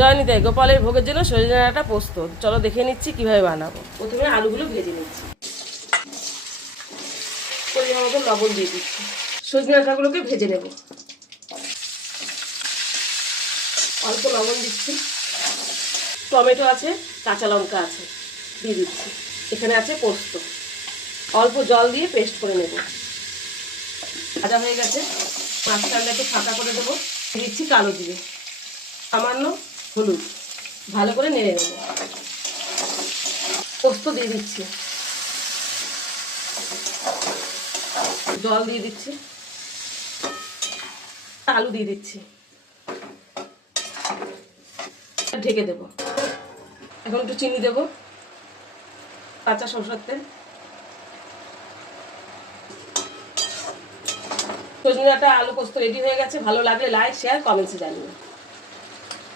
জয়নিতাই গোপালের ভোগের জন্য সজনে ডাঁটা পোস্ত। চলো দেখে নিচ্ছি কিভাবে বানাবো। প্রথমে আলুগুলো ভেজে নিচ্ছি, পরিমাণ মতো লবণ দিয়ে দিচ্ছি। সজনে ডাঁটাগুলোকে ভেজে নেব, অল্প লবণ দিচ্ছি। টমেটো আছে, কাঁচা লঙ্কা আছে, দিয়ে দিচ্ছি। এখানে আছে পোস্ত, অল্প জল দিয়ে পেস্ট করে নেব। ভাজা হয়ে গেছে, মাঝখানটা একটু ফাঁকা করে দেবো। দিচ্ছি কালো জিরে, সামান্য হলুদ, ভালো করে নেড়ে নেব। পোস্ত দিয়ে দিচ্ছি, জল দিয়ে দিচ্ছি, আলু দিয়ে দিচ্ছি, ঢেকে দেব। এখন একটু চিনি দেব, কাঁচা সরষের তেল। সজনে ডাঁটা আলু পোস্ত রেডি হয়ে গেছে। ভালো লাগলে লাইক, শেয়ার, কমেন্টসে জানিও।